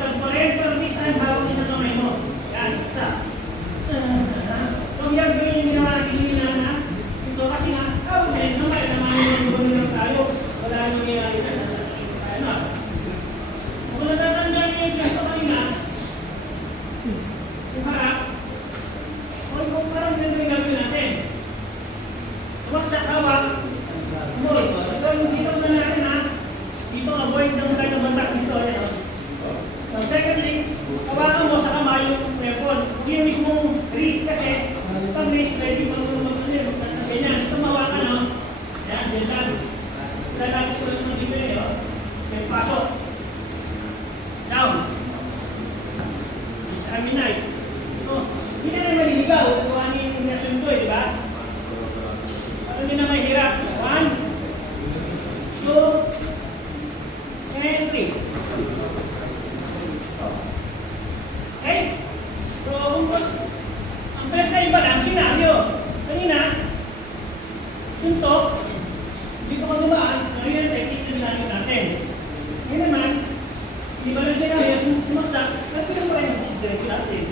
Stop mo rin, pero this time, bago isa kamay mo. Yan, isa. Kung yan, gawin yung ginawa na ito kasi nga, naman yung tayo. Wala yung nangyayari na sa tayo na. Kung natatandaan niyo yung siya ito kanina, yung harap, kung parang ganito yung gagawin natin. Sumaksak hawak, umulit. So, yung dito na natin ha, dito avoid ng tayo bantak dito. So, secondly, hawakan mo sa kamay yung weapon. Kung yung mismong wrist kasi, pag wrist, pwede mag-ano ganyan. Ito mawakan no? Yan, dyan lang. Lalapit ko lang ng dito yun. May pasok. Down. Aminay. So, hindi na maliligaw. Kung ano yung reaction ko di ba? Ano din na may hirap? 1, 2, and 3. Okay? So, ang pinagkaiba lang, senaryo. Kanina, suntok, dito ka dumaan, so yun ang technique na ginamit natin. Ngayon naman, iba lang senaryo, sumaksak, at pinag-paray mo si direct natin.